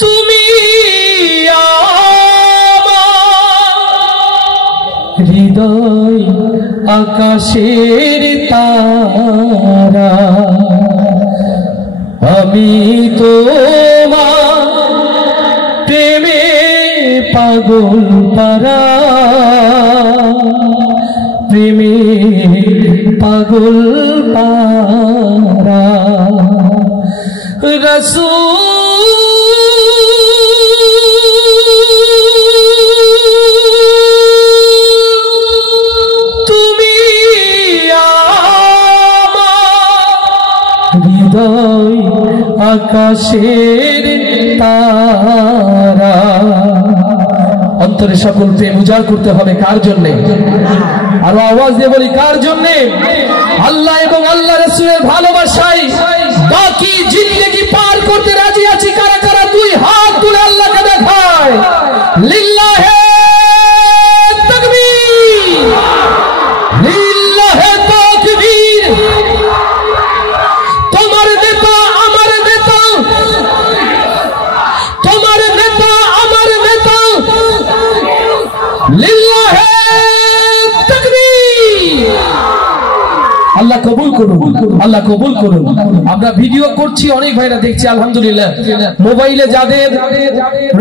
তুমি হৃদয় আকাশের তারা, আমি তোমার প্রেমে পাগল পারা, প্রেমে পাগল পারা। রাসূল তুমি আমার হৃদয় আকাশের তারা। অন্তরে সকল প্রেম উজাড় করতে হবে কার জন্যে? আরো আওয়াজ দিয়ে বলি, কার জন্যে? আল্লাহ এবং আল্লাহ রাসূলের ভালোবাসায় বাকি জিন্দেগি পার করতে রাজি আছি কারা কারা? দুই হাত তুলে আল্লাহকে দেখায়। লিল্লাহে তাকবীর, লিল্লাহে তাকবীর। তোমার নেতা আমার নেতা, তোমার নেতা আমার নেতা। লিল্লাহে তাকবীর। আল্লাহ কবুল করুন, আল্লাহ কবুল করুন। আমরা ভিডিও করছি, অনেক ভাইরা দেখছি আলহামদুলিল্লাহ। মোবাইলে যাদের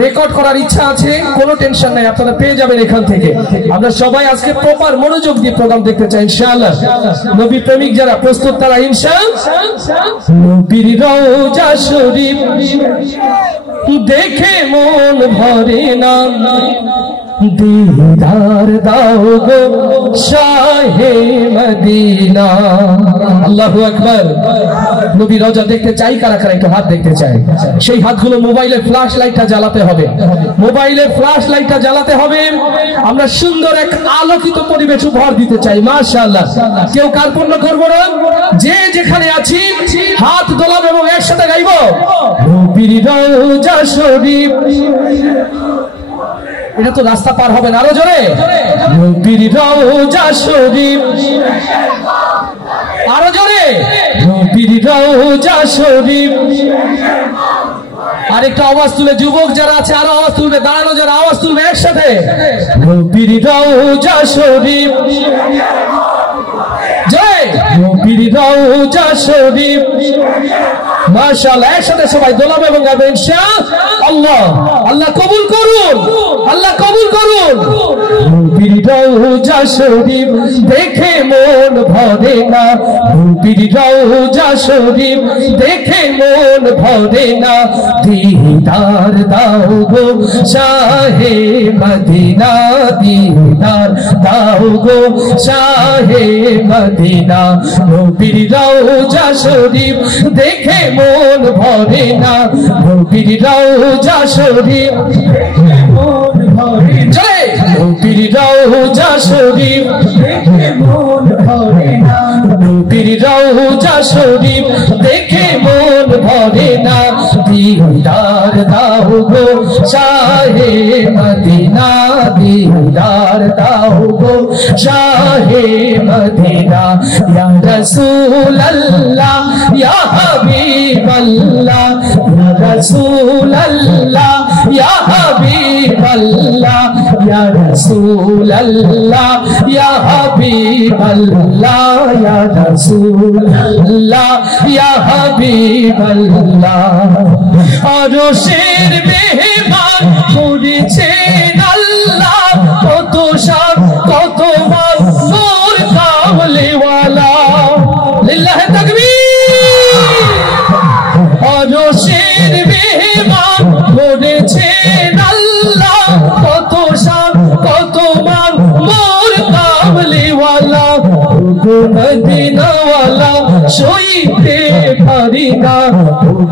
রেকর্ড করার ইচ্ছা আছে কোনো টেনশন নাই, আপনারা পেয়ে যাবেন এখান থেকে। আমরা সবাই আজকে প্রপার মনোযোগ দিয়ে প্রোগ্রাম দেখতে চাই ইনশাআল্লাহ। নবী প্রেমিক যারা প্রস্তুত তারা ইনশাআল্লাহ। নবীর রওজা শরীফ দেখে মন ভরে না, दीदार दाओ गो शाहे मदीना। আল্লাহু আকবার। নবী রওজা দেখতে চাই কারা কারা? একটু হাত দেখতে চাই। সেই হাতগুলো মোবাইলের ফ্ল্যাশ লাইটটা জ্বালাতে হবে, মোবাইলের ফ্ল্যাশ লাইটটা জ্বালাতে হবে। আমরা সুন্দর এক আলোকিত পরিবেশ উপহার দিতে চাই। মাশাআল্লাহ। কেউ কার্পণ্য করবো না, যে যেখানে আছি হাত দোলাবো এবং একসাথে গাইবো নবীর রওজা শরীফ। এটা তো রাস্তা পার হবে না, আরো জোরে। নবীর রওজা শরীফ, আরো জোরে। নবীর রওজা শরীফ। আরেকটা আওয়াজ তুলে যুবক যারা আছে আরো আওয়াজ তুলবে, দাঁড়ানো যারা আওয়াজ তুলবে একসাথে। নবীর রওজা শরীফ, জয় নবীর রওজা শরীফ। মাশাআল্লাহ, একসাথে সবাই দোলাবে এবং গাবে ইনশাআল্লাহ। আল্লাহ কবুল করুন, আল্লাহ কবুল করুন। নবীর রওজা শরীফ দেখে মন ভরে না, নবীর রওজা শরীফ দেখে মন ভরে না। দীদার দাও গো শাহে মদিনা, দীদার দাও গো শাহে মদিনা। নবীর রওজা শরীফ দেখে মন ভরে না, নবীর রওজা শরীফ দেখে মন ভরে না। নবীর রওজা শরীফ দেখে মন ভরে না, নবীর রওজা শরীফ দেখে মন ভরে না। দীদার দাও গো শাহে মদিনা, দীদার দাও গো শাহে মদিনা। ইয়া রাসূলুল্লাহ ইয়া হাবিবাল্লাহ, ইয়া রাসূলুল্লাহ ইয়া হাবিবাল্লাহ, ইয়া রাসূলুল্লাহ ইয়া হাবিবাল্লাহ, ইয়া রাসূলুল্লাহ ইয়া হাবিবাল্লাহ। আরশের মেহমান করেছেন আল্লাহ, কত শান কত মান নূর কামলিওয়ালা। লিল্লাহি তাকবীর। আরশের মেহমান করেছেন আল্লাহ, কত শান কত মান নূর কামলিওয়ালা। গো মদিনাওয়ালা সইতে পারি না,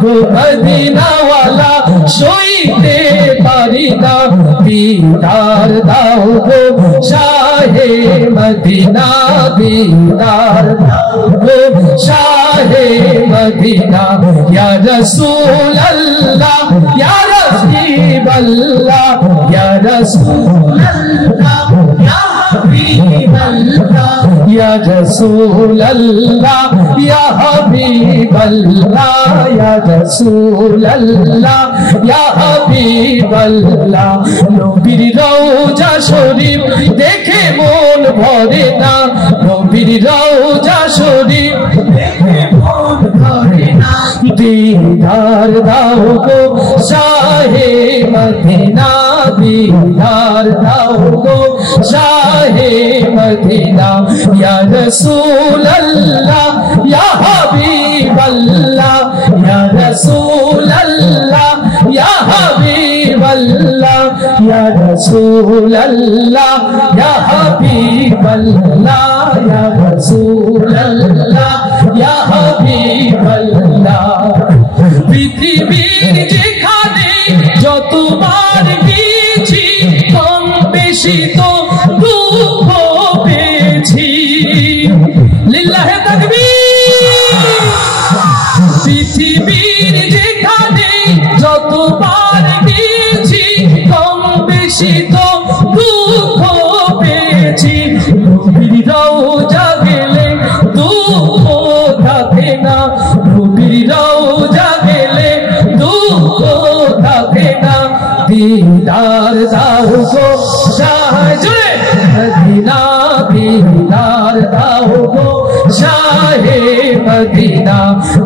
গো মদিনাওয়ালা সইতে পারি না। দীদার দাও গো শাহে মদিনা, দীদার দাও গো শাহে মদিনা। ইয়া রাসূলুল্লাহ ইয়া হাবিবাল্লাহ, ইয়া রাসূলুল্লাহ ইয়া या रसूल अल्लाह या हबीब अल्लाह या रसूल अल्लाह या हबीब अल्लाह नबीर রওজা শরীফ দেখে মন ভরে না নবীর রওজা শরীফ দেখে মন ভরে না दीदार दाओ गो शाहे मदीना दीदार दाओ गो शाहे मदीना या रसूल अल्लाह या हबीब अल्लाह या रसूल अल्लाह या हबीब अल्लाह या रसूल अल्लाह या हबीब अल्लाह या रसूल अल्लाह या हबीब अल्लाह পৃথিবীর যেখানে যতবার গিয়েছি কম বেশি তো দুঃখ পেয়েছি লিল্লাহে তাকবীর পৃথিবীর যেখানে যতবার গিয়েছি কম বেশি তো দুঃখ পেয়েছি নবীর রওজা গেলে দুঃখ থাকে না নবীর রওজা গেলে দুঃখ থাকে না दीदार दाओ गो शाहे मदीना दीदार दाओ गो शाहे मदीना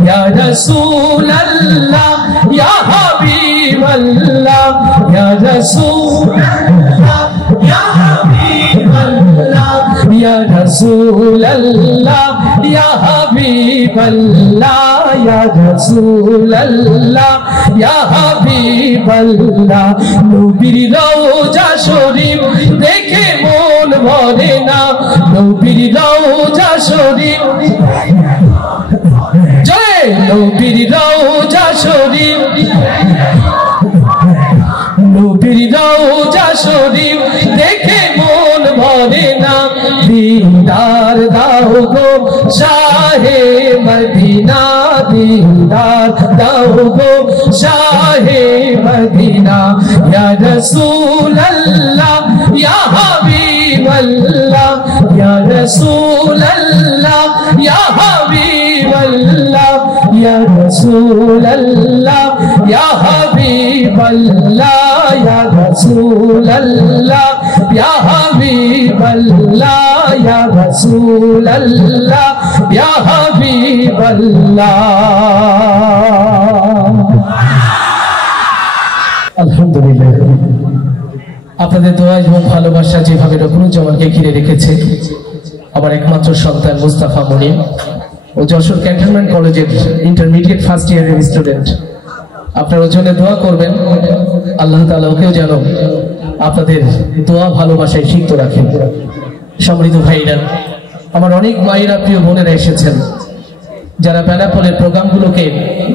या रसूल अल्लाह या हबीब अल्लाह या रसूल अल्लाह या हबीब अल्लाह या रसूल अल्लाह या हबीब अल्लाह या रसूल अल्लाह या हबीब अल्लाह नबीर রওজা শরীফ দেখে মন ভরে না নবীর রওজা শরীফ জয় নবীর রওজা শরীফ নবীর রওজা শরীফ দেখে মন ভরে না दीदार दाओ गो शाहे मदीना दीदार दाओ गो शाहे मदीना या रसूल अल्लाह या हबीब अल्लाह या रसूल अल्लाह या हबीब अल्लाह या रसूल अल्लाह या हबीब अल्लाह या रसूल अल्लाह या हबीब अल्लाह या रसूल अल्लाह या हबीब अल्लाह আলহামদুলিল্লাহ আপনাদের দোয়া এবং ভালোবাসা যেভাবে রকুনুজ্জামানকে ঘিরে রেখেছে আমার একমাত্র সন্তান মুস্তাফা মুনিম ও যশোর ক্যান্টনমেন্ট কলেজের ইন্টারমিডিয়েট ফার্স্ট ইয়ারের স্টুডেন্ট আপনারা জন্য দোয়া করবেন আল্লাহ তাআলা ওকেও যেন আপনাদের দোয়া ভালোবাসায় সিক্ত রাখেন সম্মানিত ভাইরা আমার অনেক মায়েরা প্রিয় বোনেরা এসেছেন যারা বেনাপোলের প্রোগ্রামগুলোকে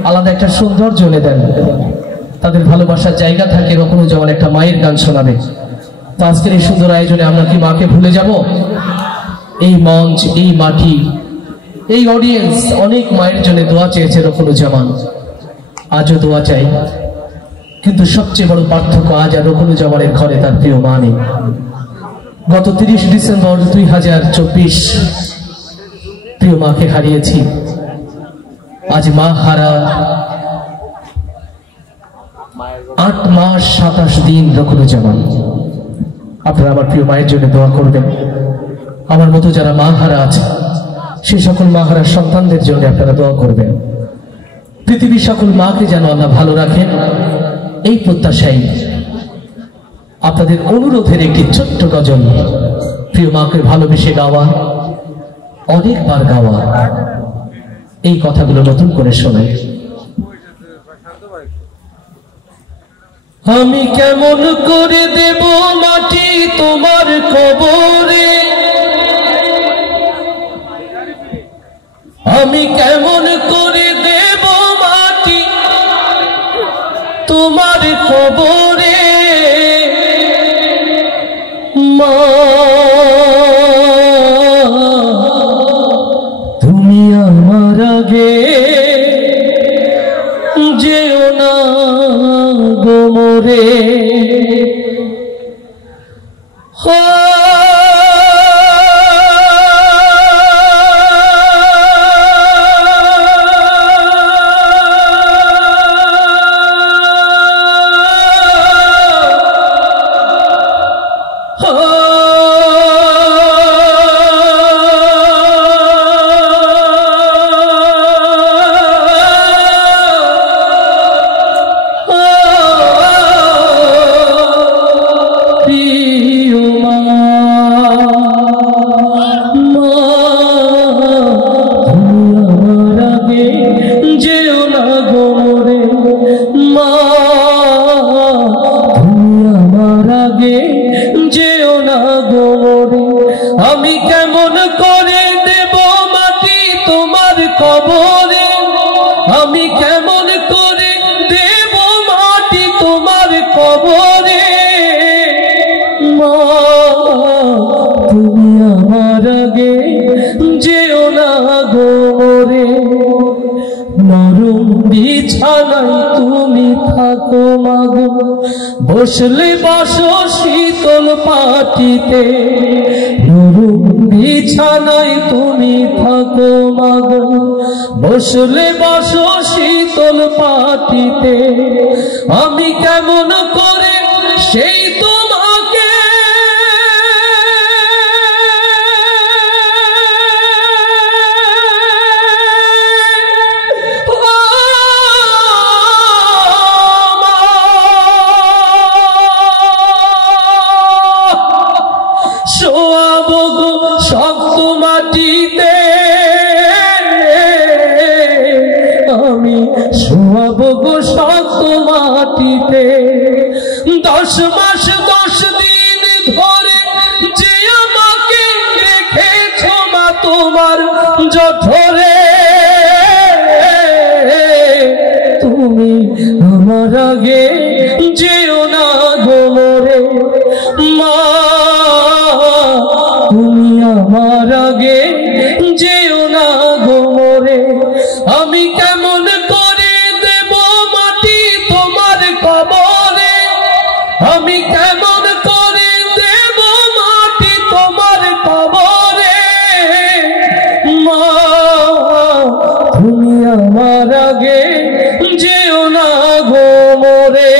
আলাদা একটা সৌন্দর্য এনে দেন তাদের ভালোবাসার জায়গা থাকে রকুনুজ্জামান একটা মায়ের গান শোনাবে তো আজকের এই সুন্দর আয়োজনে আমরা কি মাকে ভুলে যাব এই মঞ্চ এই মাটি এই অডিয়েন্স অনেক মায়ের জন্য দোয়া চেয়েছে রকুনুজ্জামান আজও দোয়া চাই কিন্তু সবচেয়ে বড় পার্থক্য আজ আর রকুনুজ্জামানের ঘরে তার প্রিয় মা নেই গত 30 ডিসেম্বর 2024 প্রিয় মাকে হারিয়েছি আজ মা হারা 8 মাস 27 দিন রকুনুজ্জামান আপনারা আমার প্রিয় মায়ের জন্য দোয়া করবেন আমার মতো যারা মা হারা আছে সেই সকল মা হারা সন্তানদের জন্য আপনারা দোয়া করবেন পৃথিবীর সকল মাকে যেন আল্লাহ ভালো রাখেন এই প্রত্যাশায় আপনাদের অনুরোধের একটি ছোট্ট গজল প্রিয় মাকে ভালোবেসে গাওয়া অনেকবার গাওয়া এই কথাগুলো নতুন করে শোনাই আমি কেমন করে দেব মাটি তোমার কবরে আমি কেমন করে দেব মাটি তোমার কবরে মা তুমি আমার আগে যেও না গোমরে আমার আগে যেও না গো মোরে, নরম বিছানায় তুমি থাকো মাগো, বসলে বসো শীতল পাটিতে, নরম বিছানায় তুমি থাকো মাগো, বসলে বসো শীতল পাটিতে। আমি কেমন করে সেই তোমাকে শোয়াবো গো শক্ত মাটিতে, আমি শোয়াবো গো শক্ত মাটিতে। 10 মাস 10 দিন ধরে যে আমাকে রেখেছো মা তোমার জঠরে, তুমি আমার আগে যেও না গো মোরে, মা তুমি আমার আগে যেও না গো মোরে। আমি কেমন করে দেব মাটি তোমার কবরে, আমি কেমন করে দেব মাটি তোমার কবরে, মা তুমি আমার আগে যেও না গো মোরে।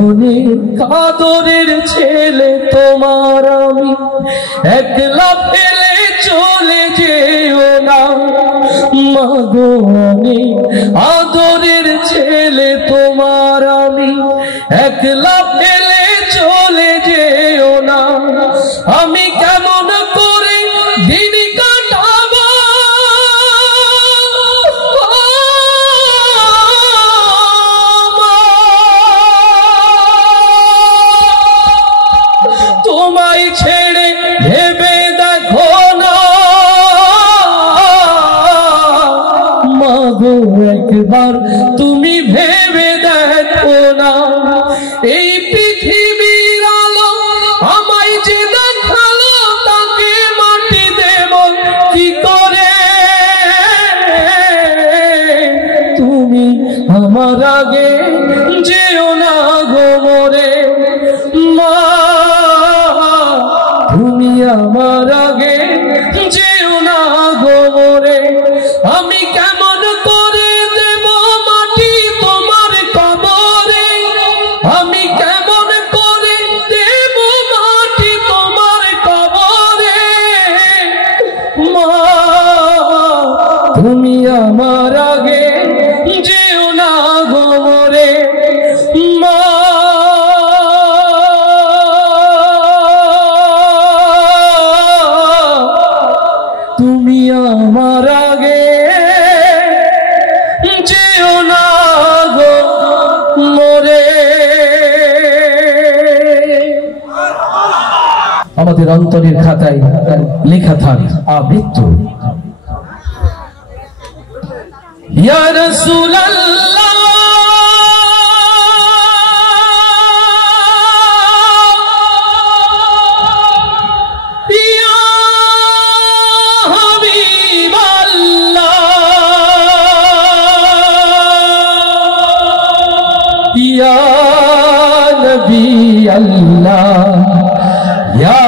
অনেক আদরের ছেলে তোমার আমি, একলা ফেলে চলে যেও না মা গো। অনেক আদরের ছেলে তোমার আমি, একলা ফেলে চলে যেও না। আমি কেমন করে দিন কাটাবো, তোমায় ছেড়ে ভেবে দেখো না মাগো, একবার তুমি ভেবে দেখো না। এই পৃথিবীর আলো আমায় যে দেখালো, তাকে মাটি দেব কি করে, তুমি আমার আগে যেও না গো মোরে, মা তুমি আমার আগে যেও না গো মোরে। আমি কেমন করে দেব মাটি তোমার কবরে, আমি কেমন করে দেব মাটি তোমার কবরে, মা তুমি আমার আগে যেও না গো মোরে, মা তুমি আমার আগে যেও না গো মোরে। আমাদের অন্তরের খাতায় লেখা থাক আমৃত্যু। ইয়া রাসূলুল্লাহ अल्लाह या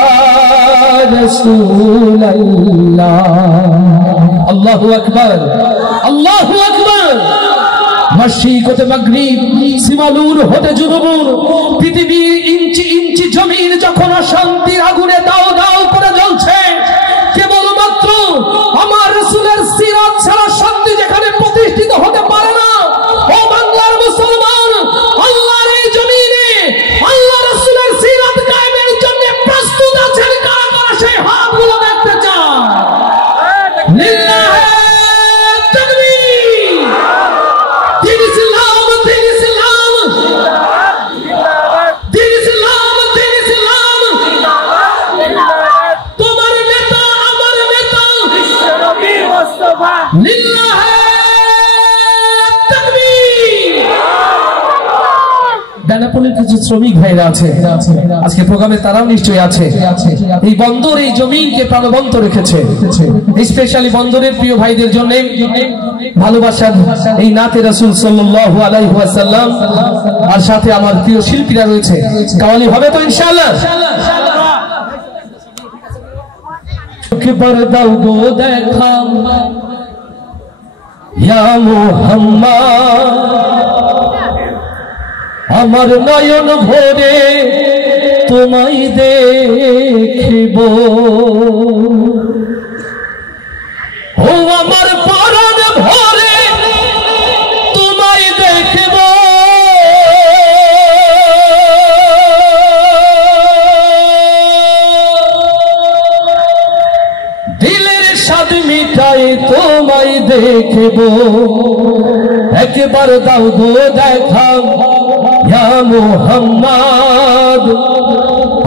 रसूल अल्लाह। अल्लाहु अकबर, अल्लाहु अकबर। मशरिक होते मगरिब, सिमालुर होते जुनुबुर, पृथिबीर इंची इंची जमीन যখন অশান্তির আগুনে দাও দাও করে জ্বলছে, কেবলমাত্র আমার রাসূলের সিরাত ছাড়া শান্তি যেখানে প্রতিষ্ঠিত হতে পারে না, ও বাংলার মুসলমান, আল্লাহর এই জমিনে আল্লাহ রাসূলের সিরাত কায়েমের জন্য প্রস্তুত আছেন কারা কারা, সেই হাতগুলো দেখতে চাই। লিল্লাহি তাকবীর। দিন ইসলাম, দিন ইসলাম, দিন ইসলাম, দিন ইসলাম। তোমার নেতা আমার নেতা বিশ্বনবী মুস্তাফা। লিল্লাহি তাকবীর। ডানাপনের কিছু শ্রমিক ভাইরা আছে, আজকে প্রোগ্রামে তারাও নিশ্চয়ই আছে। এই বন্দর এই জমিনকে প্রাণবন্ত রেখেছে। স্পেশালি বন্দরের প্রিয় ভাইদের জন্য ভালোবাসার এই নাতে রাসূল সাল্লাল্লাহু আলাইহি ওয়াসাল্লাম, আর সাথে আমার প্রিয় শিল্পীরা রয়েছে। কাওয়ালি হবে তো ইনশাআল্লাহ? একবার দাও গো দেখা ইয়া মুহাম্মদ, আমার নয়ন ভরে তোমায় দেখিব, ও আমার পরাণ ভরে তোমায় দেখিব, দিলের স্বাদ মিটাই তোমায় দেখিব, একবার দাও গো দেখা ইয়া মুহাম্মদ,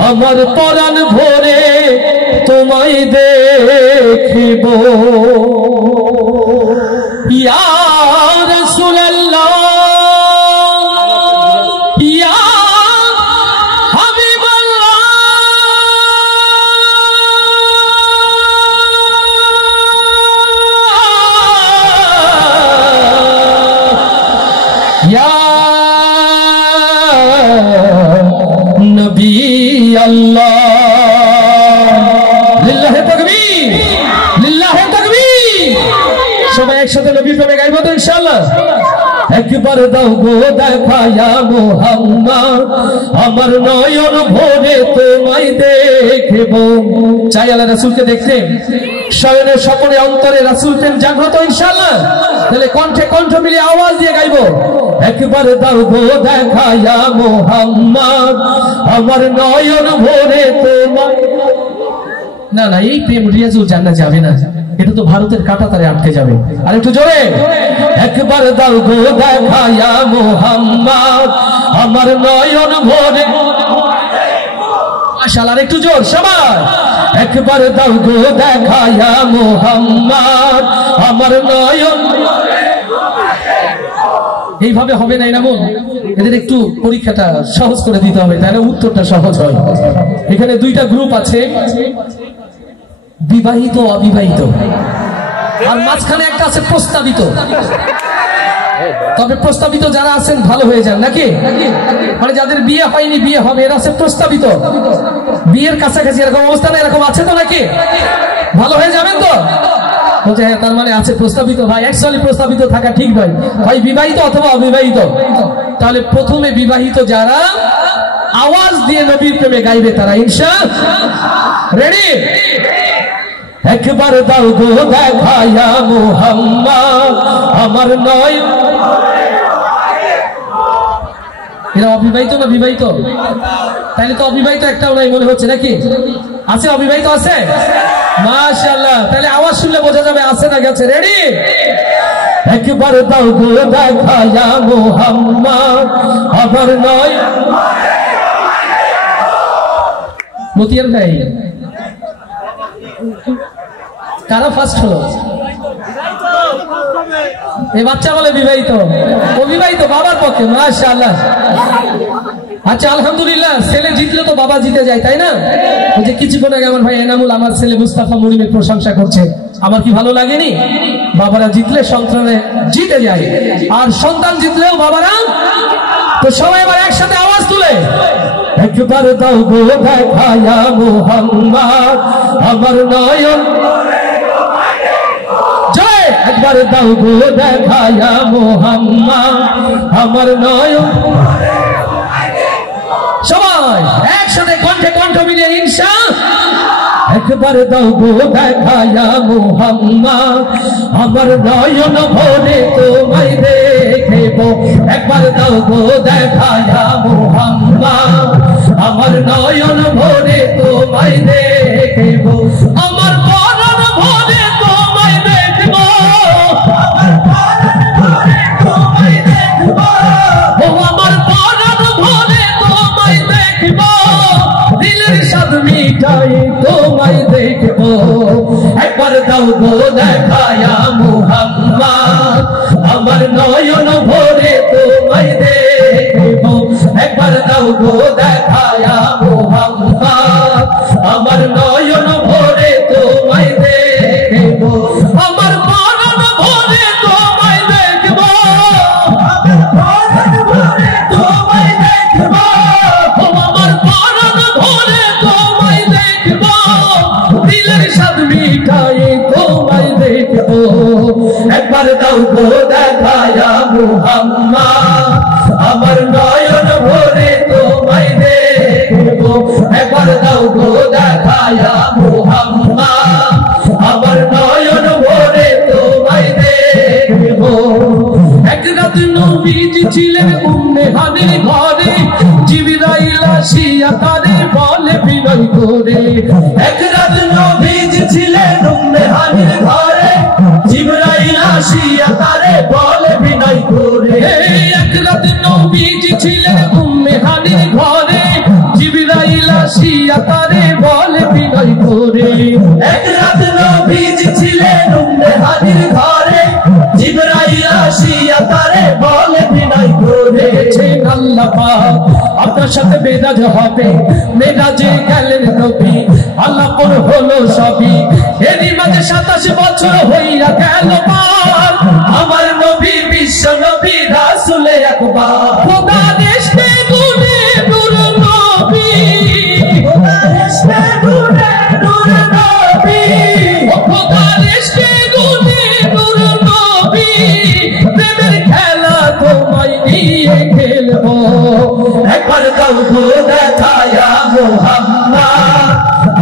আমার পরাণ ভরে তোমায় দেখিব, ইয়া রাসূলুল্লাহ ইয়া হাবিবাল্লাহ, ইয়া নবী আল্লাহ, লিল্লাহে তাকবীর, লিল্লাহে তাকবীর। সবাই একসাথে নবী প্রেমে গাইবো তো ইনশাআল্লাহ? একবার দাও গো দেখা ইয়া মুহাম্মদ, আমার নয়ন ভরে তোমায় দেখিব। চাই আল্লাহ রাসূলকে দেখতে, শয়নে স্বপ্নে অন্তরে রাসূল প্রেম জাগ্রত ইনশাআল্লাহ। তাহলে কণ্ঠে কণ্ঠ মিলিয়ে আওয়াজ দিয়ে গাইবো, একবার দাও গো দেখা ইয়া মুহাম্মদ, আমার নয়ন ভরে তোমায়। না না, এই প্রেম রিয়াজুল জান্নাত যাবে না, এটা তো ভারতের কাঁটাতারে আটকে যাবে। আর একটু জোরে, একবার দাও গো দেখা ইয়া মুহাম্মদ, আমার নয়ন ভরে। মাশাআল্লাহ, আর একটু জোর সবাই, একবার দাও গো দেখা ইয়া মুহাম্মদ, আমার নয়ন। এইভাবে হবে না এনামুল, এদের একটু পরীক্ষাটা সহজ করে দিতে হবে, তাহলে উত্তরটা সহজ হয়। এখানে দুইটা গ্রুপ আছে, বিবাহিত অবিবাহিত, আর মাঝখানে একটা আছে প্রস্তাবিত। তবে প্রস্তাবিত যারা আছেন ভালো হয়ে যান নাকি, মানে যাদের বিয়ে হয়নি বিয়ে হবে এরা আছে প্রস্তাবিত, বিয়ের কাছাকাছি এরকম অবস্থা না, এরকম আছে তো নাকি? ভালো হয়ে যাবেন তো? বলছে হ্যাঁ, তার মানে আছে প্রস্তাবিত। ভাই অ্যাকচুয়ালি প্রস্তাবিত থাকা ঠিক নয়, হয় বিবাহিত অথবা অবিবাহিত। তাহলে প্রথমে বিবাহিত যারা আওয়াজ দিয়ে নবীর প্রেমে গাইবে তারা ইনশাআল্লাহ। রেডি? একবার দাও গো দেখা ইয়া মুহাম্মদ, আমার নয়ন। এরা অবিবাহিত না বিবাহিত? তাহলে তো অবিবাহিত একটাও নাই মনে হচ্ছে নাকি? আছে অবিবাহিত আছে? মাশাআল্লাহ, তাহলে আওয়াজ শুনলে বোঝা যাবে আছে না গেছে। রেডি? একবার দাও গো দেখা ইয়া মুহাম্মদ, আমার নয়ন। মতিয়ার ভাই কারা ফার্স্ট হলো? এই বাচ্চা বলে বিবাহিত, অবিবাহিত বাবার পক্ষে। মাশাআল্লাহ, আচ্ছা আলহামদুলিল্লাহ। ছেলে জিতলে তো বাবা জিতে যায়, তাই না? ওই যে কিছুক্ষণ আগে আমার ভাই এনামুল আমার ছেলে মুস্তাফা মুনিমের প্রশংসা করছে, আমার কি ভালো লাগেনি? বাবারা জিতলে সন্তানে জিতে যায়, আর সন্তান জিতলেও বাবারা। তো সবাই এবার একসাথে আওয়াজ তুলে একবার দাও গো দেখা ইয়া মুহাম্মদ, আমার নয়ন। জয়, একবার দাও গো দেখা ইয়া মুহাম্মদ, আমার নয়ন। সবাই একসাথে কণ্ঠে কণ্ঠ মিলিয়ে ইনশাআল্লাহ। একবার দাও গো দেখা ইয়া মুহাম্মদ, আমার নয়ন ভরে তোমায় দেখিব। একবার দাও গো দেখা ইয়া মুহাম্মদ, আমার নয়ন ভরে তোমায় দেখিব, আমার পরাণ ভরে তোমায় দেখিব, আমার পরাণ ভরে তোমায় দেখিব, ও আমার পরাণ ভরে তোমায় দেখিব, দিলের স্বাদ মিটাই তোমায় দেখিব। একবার দাও গো দেখা ইয়া মুহাম্মদ, আমার নয়ন ভরে তোমায় দেখিব। একবার দাও দাও গো দেখায়া মুহাম্মদ আমার নয়ন ভরে তোমায় দেখব আমার মনন ভরে তোমায় দেখব আমার মনন ভরে তোমায় দেখব আমার মনন ভরে তোমায় দেখব দিলের স্বাদ মিটায়ে তোমায় দেখব একবার দাও গো দেখায়া মুহাম্মদ আমার নয়ন ভরে তোমায় দেখব একবার দাও গো দেখায়া মুহাম্মদ আমার নয়ন ভরে তোমায় দেখব এক রাত নবীজি ছিলেন উম্মে হানির ঘরে জিবরাইল আসিয়া তারে বলে বিনয় করে এক রাত নবীজি ছিলেন উম্মে হানির ঘরে জিবরাইল আসিয়া তারে বলে বিনয় করে এক রাত নবীজি ছিলেন উম্মে হানির ঘরে জিবরাইল আসিয়া তারে বলে বিনয় করে এক রাত নবীজি ছিলেন উম্মে হানির ঘরে জিবরাইল আসিয়া তারে বলে বিনয় করে আল্লাহ পাক আপনার সাথে মেরাজ হবে মেরাজে গেলেন নবী আল্লাহ কোন হলো সবই এরই মাঝে 27 বছর হইয়া গেল পার আমার নবী বিশ্ব নবী রাসূল আকবার খোদা দেশে গুনে নূর নবী খোদা দেশে গুনে নূর নবী ও খোদা দেশে গুনে নূর নবী প্রেমের খেলা তোমায় নিয়ে খেলবো একবার দাও গো দেখায়া মুহাম্মদ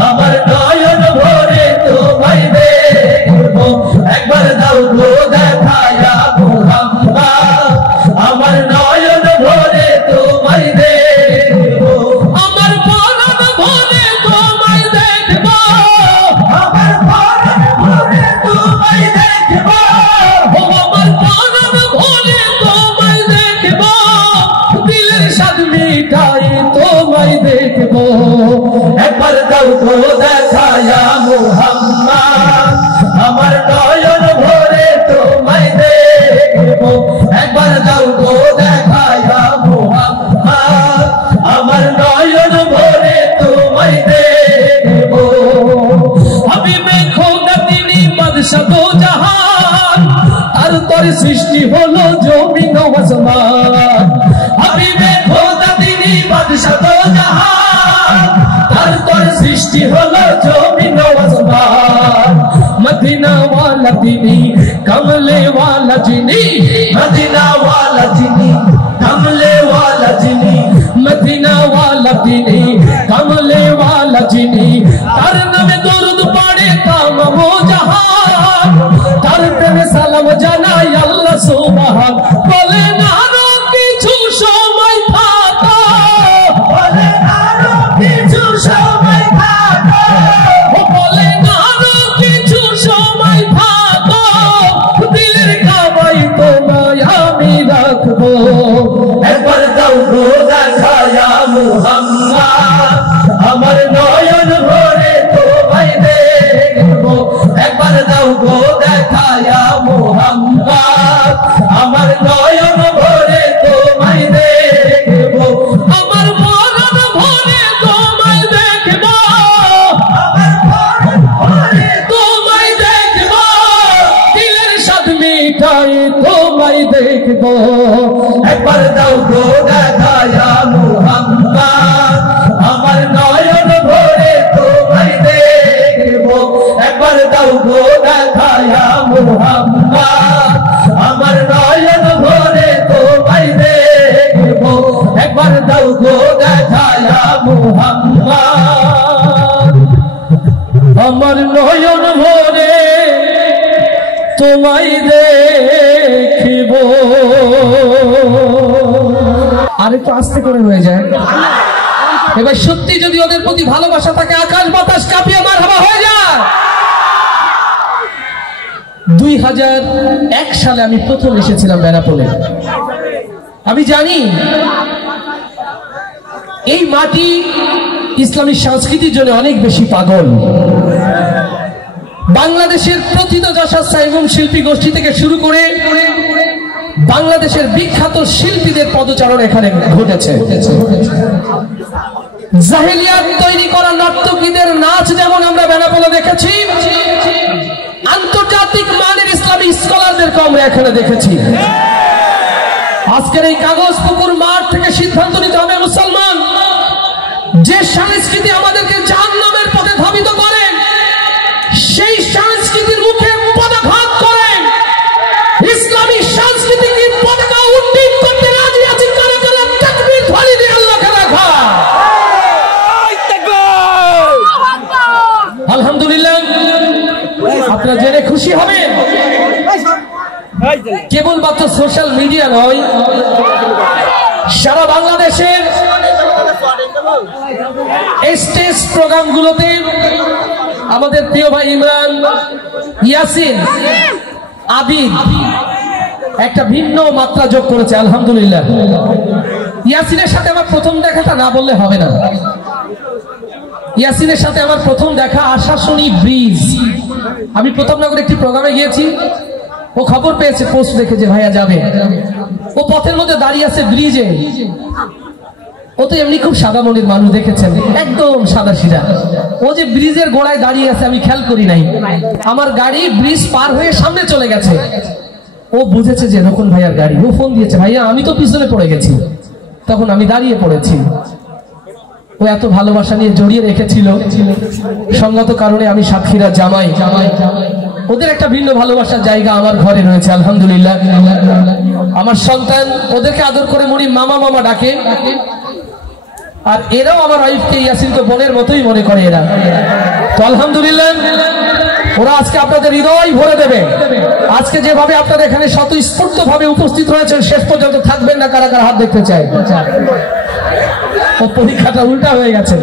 আমার নয়ন ভরে তোমায় দেখব একবার দাও গো দেখায়া মুহাম্মদ আমার নয়ন ভরে তোমায় দেখব আমার পরাণ ভরে তোমায় দেখব আমার পরাণ ভরে তোমায় দেখব আমার পরাণ ভরে তোমায় দেখব দিলের স্বাদ মিটাই তোমায় দেখব একবার দাও গো দেখায়া মুহাম্মদ আমার নয়ন ভরে তোমায় দেখব একবার দাও গো দেখায়া মুহাম্মদ আমার নয়ন ভরে তোমায় দেখব হাবিবে খোদা তিনি বাদশা দো জাহান তার তরে সৃষ্টি হলো জমিন ও আসমান হাবিবে খোদা তিনি বাদশা দো জাহান তার তরে সৃষ্টি হলো জমিন ও আসমান মদিনা ওয়ালা তিনি কমলে ওয়ালা যিনি মদিনা ওয়ালা যিনি কমলে ওয়ালা যিনি মদিনা ওয়ালা তিনি কমলে ওয়ালা যিনি তার নামে দরুদ পড়ে তামাম জাহান তার প্রেমে সালাম জানাই আল্লাহ সুবহান বলে আরো কিছু সময় থাকো বলে আরো কিছু সময় থাকো বলে আরো কিছু সময় থাকো দিলের কাবাই তোমায় আমি রাখবো একবার দাও গো দেখায়া মুহাম্মদ আমার নয়ন ভরে তোমায় দেখব একবার দাও গো দেখায়া মুহাম্মদ আমার নয়ন ভরে তোমায় দেখব আমার মনন ভরে তোমায় দেখব আমার মনন ভরে তোমায় দেখব দিলের স্বাদ মিটাই তোমায় দেখব একবার দাও গো দেখায়া মুহাম্মদ আমার নয়ন ভরে তোমায় দেখব একবার দাও গো দেখায়া মুহাম্মদ আমার নয়ন ভরে তোমায় দেখব একবার দাও গো দেখায়া মুহাম্মদ আমার নয়ন ভরে তোমায় দেখব আর একটু আস্তে করে হয়ে যায় এবার সত্যি যদি ওদের প্রতি ভালোবাসা থাকে আকাশ বাতাস কাঁপিয়ে মারহাবা হয়ে যায় 2001 সালে আমি প্রথম এসেছিলাম বেনাপোলে আমি জানি এই মাটি ইসলামী সংস্কৃতির জন্য অনেক বেশি পাগল বাংলাদেশের প্রথিত যশস্বী এবং শিল্পী গোষ্ঠী থেকে শুরু করে বাংলাদেশের বিখ্যাত শিল্পীদের পদচারণ এখানে ঘটেছে। জাহেলিয়াত তৈরি করা নর্তকীদের নাচ যেমন আমরা বেনাপোলে দেখেছি, আন্তর্জাতিক মানের ইসলামী স্কলারদেরকে আমরা এখানে দেখেছি। আজকের এই কাগজ পুকুর মাঠ থেকে সিদ্ধান্ত নিতে হবে মুসলমান, যে সংস্কৃতি আমাদেরকে জাহান্নামের পথে ধাবিত করে, সেই সংস্কৃতির মুখে পদাঘাত করে ইসলামী সংস্কৃতিকে পতাকা উড্ডীন করতে রাজি আছি। কারা কারা তাকবীর ধ্বনি দিয়ে আল্লাহকে রাখা। আলহামদুলিল্লাহ, আপনারা জেনে খুশি হবেন, কেবলমাত্র সোশ্যাল মিডিয়া নয়, সারা বাংলাদেশের স্টেজ প্রোগ্রামগুলোতে আমাদের প্রিয় ভাই ইমরান, ইয়াসিন, আবিদ একটা ভিন্ন মাত্রা যোগ করেছে। আলহামদুলিল্লাহ, ইয়াসিনের সাথে আমার প্রথম দেখাটা না বললে হবে না। ইয়াসিনের সাথে আমার প্রথম দেখা আশাশুনি ব্রিজ। আমি প্রতাপনগরে একটি প্রোগ্রামে গিয়েছি, ও খবর পেয়েছে, পোস্ট দেখেছে ভাইয়া যাবে, ও পথের মধ্যে দাঁড়িয়ে আছে ব্রিজে। ও তো এমনি খুব সাদা মনের মানুষ, দেখেছেন একদম সাদা সিধা। ও যে ব্রিজের গোড়ায় দাঁড়িয়ে আছে আমি খেয়াল করি নাই, আমার গাড়ি ব্রিজ পার হয়ে সামনে চলে গেছে। ও বুঝেছে যে রকম ভাইয়ার গাড়ি, ও ফোন দিয়েছে, ভাইয়া আমি তো পিছনে পড়ে গেছি, তখন আমি দাঁড়িয়ে পড়েছি। ও এত ভালোবাসা নিয়ে জড়িয়ে রেখেছিল, সঙ্গত কারণে আমি সাক্ষীরা জামাই। ওদের একটা ভিন্ন ভালোবাসার জায়গা আমার ঘরে রয়েছে। আলহামদুলিল্লাহ, আমার সন্তান ওদেরকে আদর করে মনি মামা মামা ডাকে, আর এরাও আমার ওয়াইফকে ইয়াসিনকে বোনের মতোই মনে করে এরা। তো আলহামদুলিল্লাহ, ওরা আজকে আপনাদের হৃদয় ভরে দেবে। আজকে যেভাবে আপনারা এখানে স্বতঃস্ফূর্ত ভাবে উপস্থিত রয়েছেন, শেষ পর্যন্ত থাকবেন না কারা কারা হাত দেখতে চাই। ও পরীক্ষাটা উল্টা হয়ে গেছে,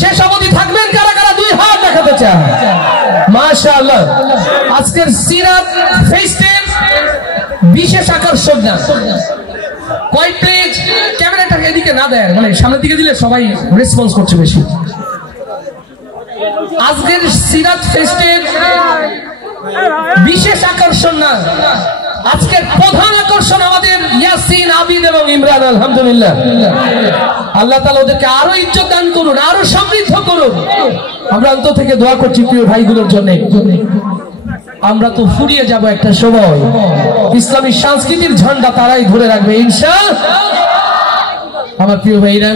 শেষ অবধি থাকবেন কারা কারা দুই হাত দেখাতে চায়। মাশাআল্লাহ, আজকের সিরাত ফেস্টের বিশেষ আকর্ষণ না, কয়েক পেজ ক্যামেরাটা এদিকে না দেয়, মানে সামনের দিকে দিলে সবাই রেসপন্স করছে বেশি। আজকের সিরাত ফেস্টের বিশেষ আকর্ষণ না, আজকের প্রধান আকর্ষণ আমাদের ইয়াসিন, আবিদ এবং ইমরান। আলহামদুলিল্লাহ, আল্লাহ তাআলা ওদেরকে আরো ইজ্জত দান করুন, আরো সমৃদ্ধ করুন। আমরা অন্তর থেকে দোয়া করছি প্রিয় ভাইগুলোর জন্য। আমরা তো ফুরিয়ে যাব একটা সময়, ইসলামী সংস্কৃতির ঝান্ডা তারাই ধরে রাখবে ইনশাআল্লাহ। আমার প্রিয় ভাইরা,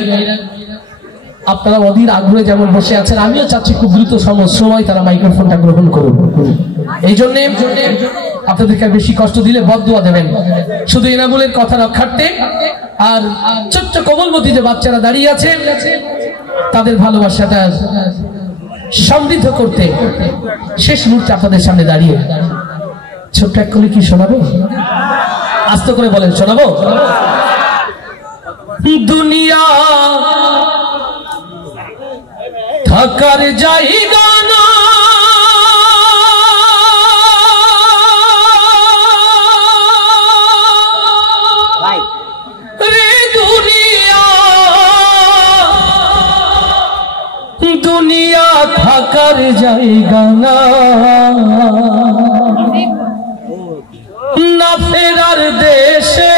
আপনারা অধীর আগ্রহে যেমন বসে আছেন, আমিও চাচ্ছি খুব দ্রুত সময় তারা মাইক্রোফোনটা গ্রহণ করুন। এই জন্য আপনাদেরকে বেশি কষ্ট দিলে বদদুয়া দেবেন, শুধু এনামুলের কথা রক্ষার্থে। আর ছোট্ট কোমলমতি যে বাচ্চারা দাঁড়িয়ে আছে, তাদের ভালোবাসাটা সমৃদ্ধ করতে শেষ মুহূর্তে আপনাদের সামনে দাঁড়িয়ে ছোট্ট এক করে কি শোনাবো? আস্তে করে বলেন, শোনাবো? দুনিয়া থাকার জায়গা না, রে দুনিয়া, দুনিয়া থাকার জায়গা না, না ফেরার দেশে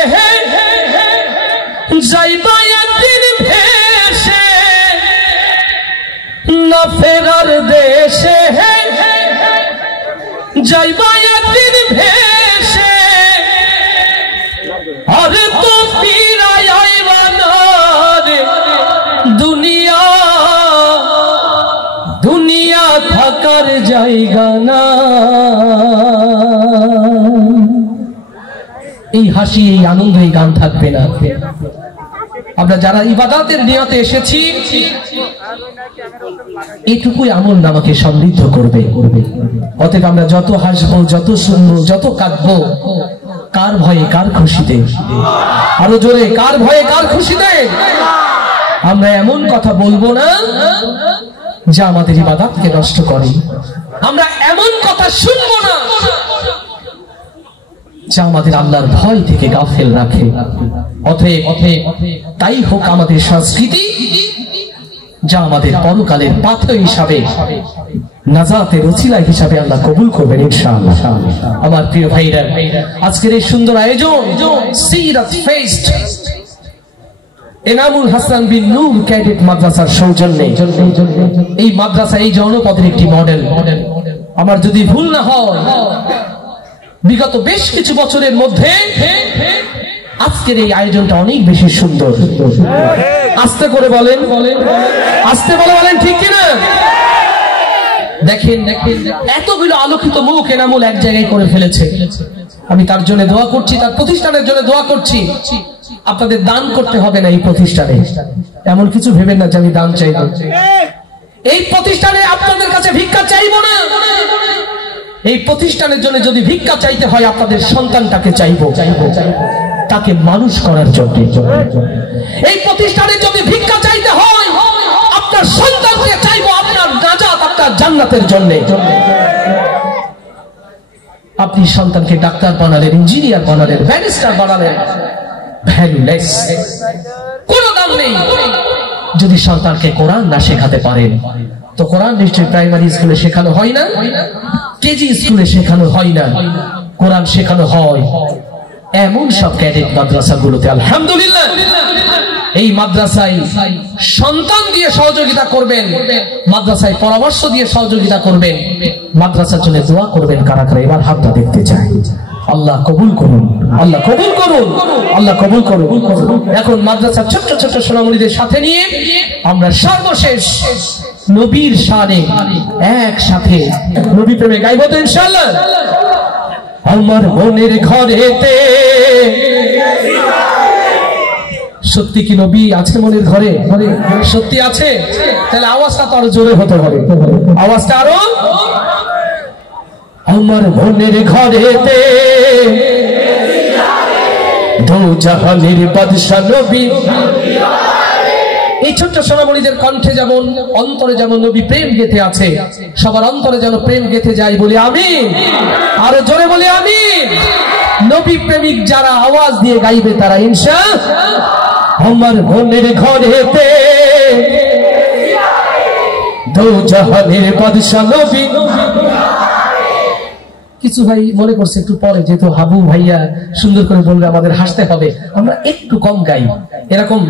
যাইবা একদিন ভেসে, না ফেরার দেশে যাইবা একদিন ভেসে, আর তো ফিরায় আইবা না রে দুনিয়া, দুনিয়া থাকার জায়গা না। এই হাসি, এই আনন্দ, এই গান থাকবে না। আমরা যারা ইবাদতের নিয়তে এসেছি, এটুকুই আমল আমাকে সমৃদ্ধ করবে। অতএব আমরা যত হাসবো, যত শুনবো, যত কাঁদবো, কার ভয়ে কার খুশিতে, আরো জোরে, কার ভয়ে কার খুশিতে আমরা এমন কথা বলবো না যা আমাদের ইবাদতকে নষ্ট করে। আমরা এমন কথা শুনবো না যা আমাদের আল্লাহর ভয় থেকে গাফেল রাখে। অতএব তাই হোক আমাদের সংস্কৃতি, যা আমাদের পরকালের পাথর হিসাবে নাজাতের ওসিলা হিসাবে আল্লাহ কবুল করবেন ইনশাআল্লাহ। আমার প্রিয় ভাইরা, আজকের এই সুন্দর আয়োজন সিরাত ফেস্ট এনামুল হাসান বিন নূর ক্যাডেট মাদ্রাসার সৌজন্যে, এই মাদ্রাসা এই জনপদের একটি মডেল। আমার যদি ভুল না হয়, বিগত বেশ কিছু বছরের মধ্যে আজকের এই আয়োজনটা অনেক বেশি সুন্দর। আস্তে করে বলেন, আস্তে বলেন, ঠিক কিনা? দেখেন এতগুলো আলোকিত মুখ এনামুল এক জায়গায় করে ফেলেছে। আমি তার জন্য দোয়া করছি, তার প্রতিষ্ঠানের জন্য দোয়া করছি। আপনাদের দান করতে হবে না এই প্রতিষ্ঠানে, এমন কিছু ভেবেন না যে আমি দান চাইব। এই প্রতিষ্ঠানে আপনাদের কাছে ভিক্ষা চাইব না। এই প্রতিষ্ঠানের জন্য যদি ভিক্ষা চাইতে হয়, আপনাদের সন্তানটাকে চাইব, তাকে মানুষ করার জন্য। এই প্রতিষ্ঠানে যদি ভিক্ষা চাইতে হয়, আপনার সন্তানকে চাইব, আপনার নাজাত, আপনার জান্নাতের জন্য। আপনি সন্তানকে ডাক্তার বানালেন, ইঞ্জিনিয়ার বানালেন, ব্যারিস্টার বানালেন, ভ্যালুলেস, কোনো দাম নেই। যদি সন্তানকে কোরআন না শেখাতে পারেন, তো কোরআন নিশ্চয়ই প্রাইমারি স্কুলে শেখানো হয় না, কেজি স্কুলে শেখানো হয় না, কোরআন শেখানো হয় এমন সব ক্যাডেট মাদ্রাসাগুলোতে। আলহামদুলিল্লাহ, এই মাদ্রাসায় সন্তান দিয়ে সহযোগিতা করবেন, মাদ্রাসায় পরামর্শ দিয়ে সহযোগিতা করবেন, মাদ্রাসার জন্য দোয়া করবেন। কারা কারা এবার হাতটা দেখতে চাই? আল্লাহ কবুল করুন, আল্লাহ কবুল করুন, আল্লাহ কবুল করুন। এখন মাদ্রাসার ছোট্ট ছোট্ট সোনামণিদের সাথে নিয়ে আমরা সর্বশেষ নবীর শানে একসাথে নবী প্রেমে গাইব তো ইনশাআল্লাহ। আমার মনের ঘরেতে সত্যি কি নবী আছে? মনের ঘরে সত্যি আছে? তাহলে আওয়াজটা তো আরো জোরে হতে হবে, আওয়াজটা আরো। আমার মনের ঘরেতে দো জাহানের বাদশা নবী। এই ছোট্ট সোনামণিদের কণ্ঠে যেমন, অন্তরে যেমন নবী প্রেম গেথে আছে, সবার অন্তরে যেন প্রেম গেথে যায়। বলি আমিন, আরো জোরে বলি আমিন। নবী প্রেমিক যারা আওয়াজ দিয়ে গাইবে তারা ইনশাআল্লাহ। আমার মনের ঘরেতে দো জাহানের বাদশা নবী। কিছু ভাই মনে করছে একটু পরে, যেহেতু হাবু ভাইয়া সুন্দর করে বলবে আমাদের হাসতে হবে, আমরা একটু কম গাই। এরকম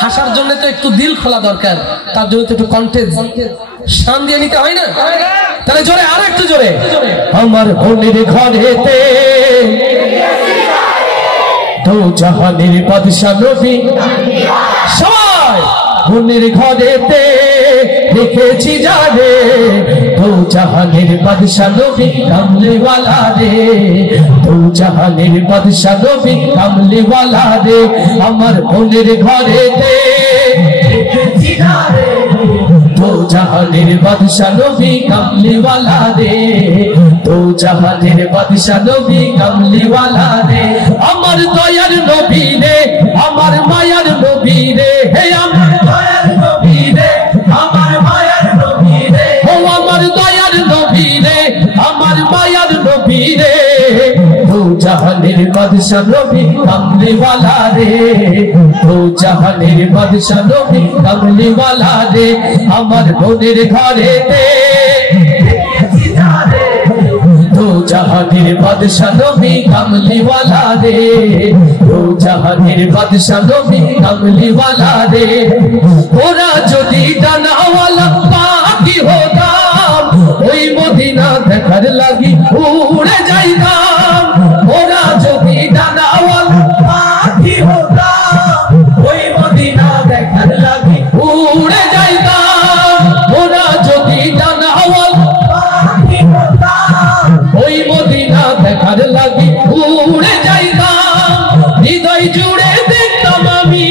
হাসার জন্য তো একটু দিল খোলা দরকার, তার জন্য তো একটু কন্টেন্ট শান দিয়ে নিতে হয় না? তাহলে জোরে, আর একটু জোরে। আমার মনের ঘরেতে দো জাহানের বাদশা নবী। সবাই মনের ঘরেতে রেখেছি যারে, দো জাহানের বাদশা নবী কামলিওয়ালা রে, দো জাহানের বাদশা নবী কামলিওয়ালা রে। আমার মনের ঘরেতে রেখেছি যারে, দো জাহানের বাদশা নবী কামলিওয়ালা রে, দো জাহানের বাদশা নবী কামলিওয়ালা রে। আমার দয়ার নবী রে, আমার মায়ার নবী রে, হে আমার দয়ার নবী রে, আমার মায়ার নবী রে, ও আমার দয়ার নবী রে, আমার মায়ার নবী রে। দো জাহানের বাদশা নবী কামলিওয়ালা রে, দো জাহানের বাদশা নবী কামলিওয়ালা রে। আমার মনের ঘরেতে দো জাহানের বাদশা নবী কামলিওয়ালা রে, দো জাহানের বাদশা নবী কামলিওয়ালা রে। ওরা যদি ডানাওয়ালা পাখি হতাম, ওই মদিনা দেখার লাগি উড়ে যাইতাম। ওরা যদি ডানাওয়ালা পাখি হতাম, ওই মদিনা দেখার লাগি উড়ে যাইতাম। ওরা যদি ডানাওয়ালা পাখি হতাম, ওই মদিনা দেখার লাগি উড়ে যাইতাম। হৃদয় জুড়ে দেখতাম আমি,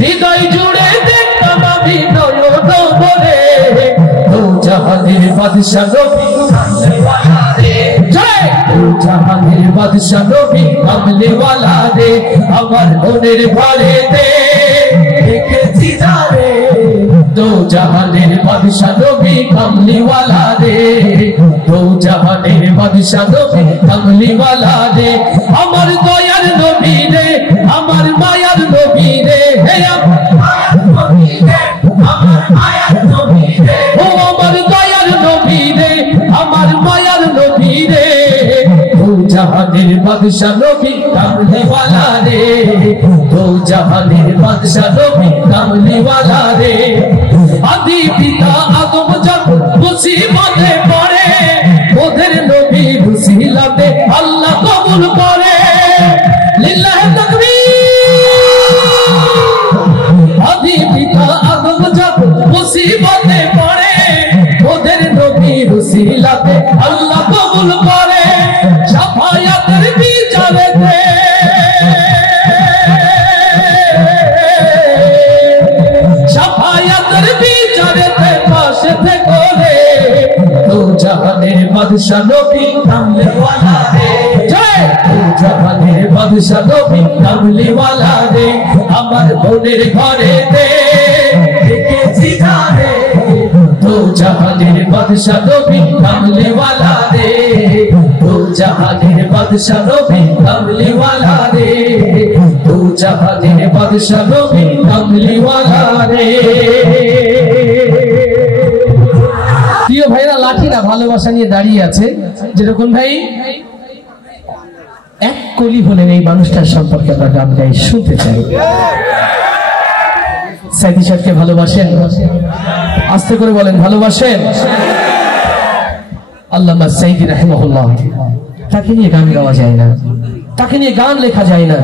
হৃদয় জুড়ে দেখতাম আমি নয়ন ভরে। দো জাহানের বাদশা নবী কামলিওয়ালা রে, দো জাহানের বাদশা নবী কামলিওয়ালা রে। আমার মনের ঘরেতে রেখেছি যারে, দো জাহানের বাদশা নবী কামলিওয়ালা রে, দো জাহানের বাদশা নবী কামলিওয়ালা রে। আমার দয়ার নবী রে, আমার মায়ার নবী রে, হে আমার মায়ার নবী রে, ও আমার দয়ার নবী রে, আমার মায়ার নবী রে, দু জাহানের বাদশা নবী কামলি ওয়ালা রে, দু জাহানের বাদশা নবী কামলি ওয়ালা রে। আদি পিতা আদম যখন মুসিবতে পড়ে, ওদের নবী মুসিলাতে আল্লাহ কবুল করে। লিল্লাহি তাকবীর। আদি পিতা আদম যখন মুসিবতে পড়ে, ওদের নবী মুসিলাতে আল্লাহ কবুল করে। শাফায়াতের বিচারেতে শাফায়াতের বিচারেতে পাশে থেকে রে, দু জাহানের বাদশা নবী কামলি ওয়ালা রে, জয় দু জাহানের বাদশা নবী কামলি ওয়ালা রে। আমার বোনের ঘরেতে দেখেছি যারে, দু জাহানের বাদশা নবী কামলি ওয়ালা রে, দু জাহানের বাদশা নবী কামলি ওয়ালা রে, দু জাহানের বাদশা নবী কামলি ওয়ালা রে। প্রিয় ভাইরা, লাঠিরা ভালোবাসা নিয়ে দাঁড়িয়ে আছে। যেরকম ভাই এক কলি হলেন, এই মানুষটার সম্পর্কে আমরা গান গাই, শুনতে চাই। সাইদি সাহেবকে ভালোবাসেন? আস্তে করে বলেন, ভালোবাসেন? আল্লামা সাইদি রাহিমাহুল্লাহ, তাকে নিয়ে গান গাওয়া যায় না, তাকে নিয়ে গান লেখা যায় না।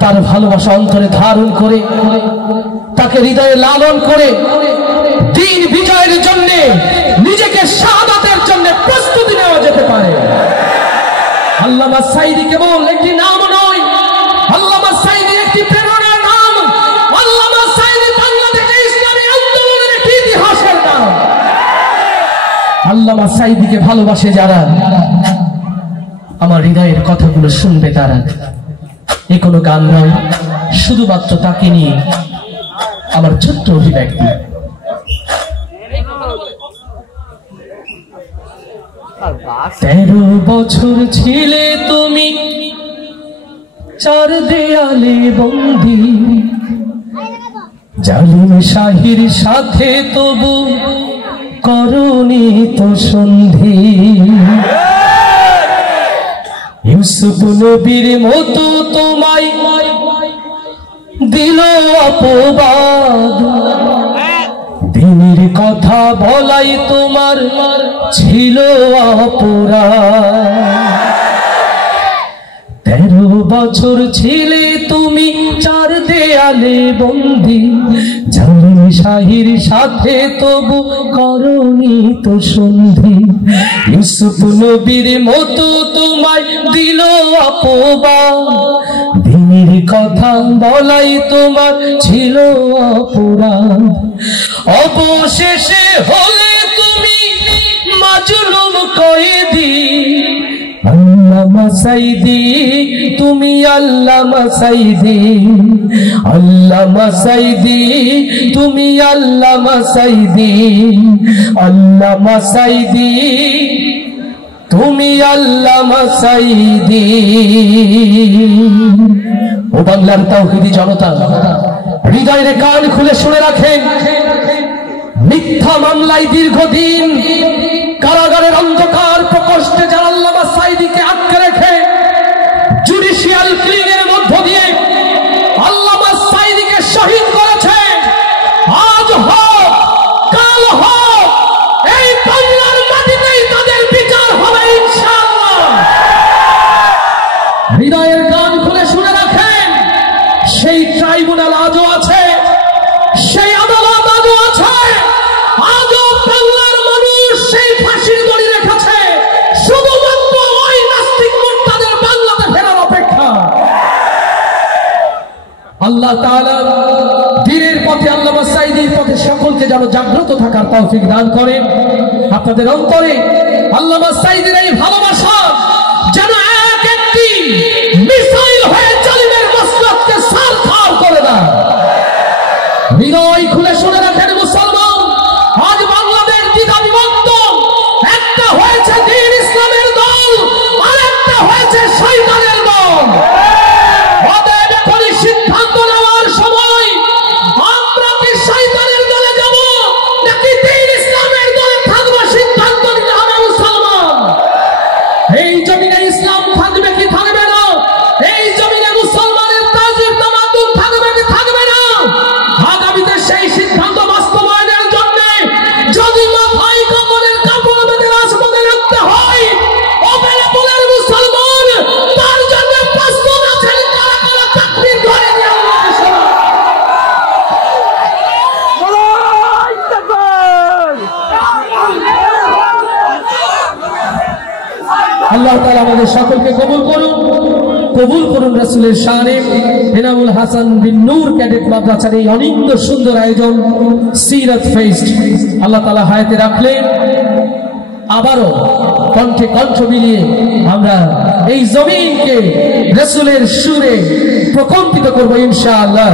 তার ভালোবাসা অন্তরে ধারণ করে, তাকে হৃদয়ে লালন করে, দিন বিজয়ের জন্য, নিজেকে শাহাদাতের জন্য প্রস্তুতি নেওয়া যেতে পারে। আল্লামা সাইদি কেবল একটি নাম নয়, আল্লামা সাইদি একটি প্রেরণার নাম, আল্লামা সাইদি বাংলাদেশের ইসলামী আন্দোলনের একটি ইতিহাসের নাম। আল্লামা সাইদিকে ভালোবাসে যারা, আমার হৃদয়ের কথাগুলো শুনবে তারা। এ কোনো গান নয়, শুধুমাত্র তাকে নিয়ে আমার ছোট্ট অভিব্যক্তি। 13 বছর ছিলে তুমি চার দেয়ালে বন্দী, জালিম শাহির সাথে তবু করনি তো সন্ধি। ইউসুফ নবীর মতো তোমায় দিল অপবাদ, দিনের কথা বলাই তোমার ছিল অপরাধ। 13 বছর ছিলে তুমি চার দেয়ালে বন্দী, জালিম শাহির সাথে তবু করনি তো সন্ধি। ইউসুফ নবীর মতো তোমায় দিল অপবাদ, দিনের কথা বলাই তোমার ছিল অপরাধ। অবশেষে হলে তুমি মাজলুম কয়েদি, আল্লামা সাইদি তুমি আল্লামা সাইদি, আল্লামা সাইদি তুমি আল্লামা সাইদি, আল্লামা সাইদি তুমি আল্লামা সাইদি। ও বাংলার তাওহীদি জনতা, হৃদয়ের কান খুলে শুনে রাখেন, মিথ্যা মামলায় দীর্ঘদিন কারাগারের অন্ধকার প্রকোষ্ঠে যারা আল্লামা সাইদিকে আটকে রেখে জুডিশিয়াল ক্লিনের মধ্য দিয়ে আল্লামা সাইদিকে শহীদ করেছে, আজ হোক কাল হোক এই বাংলার মাটিতেই তাদের বিচার হবে ইনশাআল্লাহ। হৃদয়ের কান খুলে শুনে রাখেন, সেই ট্রাইব্যুনাল আজও আছে, সেই আদালত আজও আছে, আজও বাংলার মানুষ সেই ফাঁসির দড়ি রেখেছে, শুধুমাত্র ওই নাস্তিক মুরতাদের বাংলাতে ফেরার অপেক্ষা। আল্লাহ তাআলা দ্বীনের পথে, আল্লামা সাইদির পথে সকলকে যেন জাগ্রত থাকার তৌফিক দান করেন। আপনাদের অন্তরে আল্লামা সাইদির এই ভালোবাসা যেন এক একটি মিসাইল হয়ে জালিমের মসনদকে সারখার করে দেয়। হৃদয় খুলে শুনে রাখেন মুসলমান, আজ বাংলাদেশ দ্বিধা বিভক্ত, একটা হয়েছে দ্বীন ইসলামের দল, আর একটা হয়েছে শয়তানের দল। অতএব এখনই সিদ্ধান্ত নেওয়ার সময়। আমরা আল্লাহ তাআলা আমাদের সকলকে কবুল করুন রাসূলের শানে এনামুল হাসান বিন নূর ক্যাডেট মাদ্রাসার এই অনিন্দ সুন্দর আয়োজন সিরাত ফেস্ট আল্লাহ তাআলা হায়াতে রাখলেন আবারও কণ্ঠে কণ্ঠ মিলিয়ে আমরা এই জমিনকে রাসূলের সুরে প্রকম্পিত করব ইনশাআল্লাহ।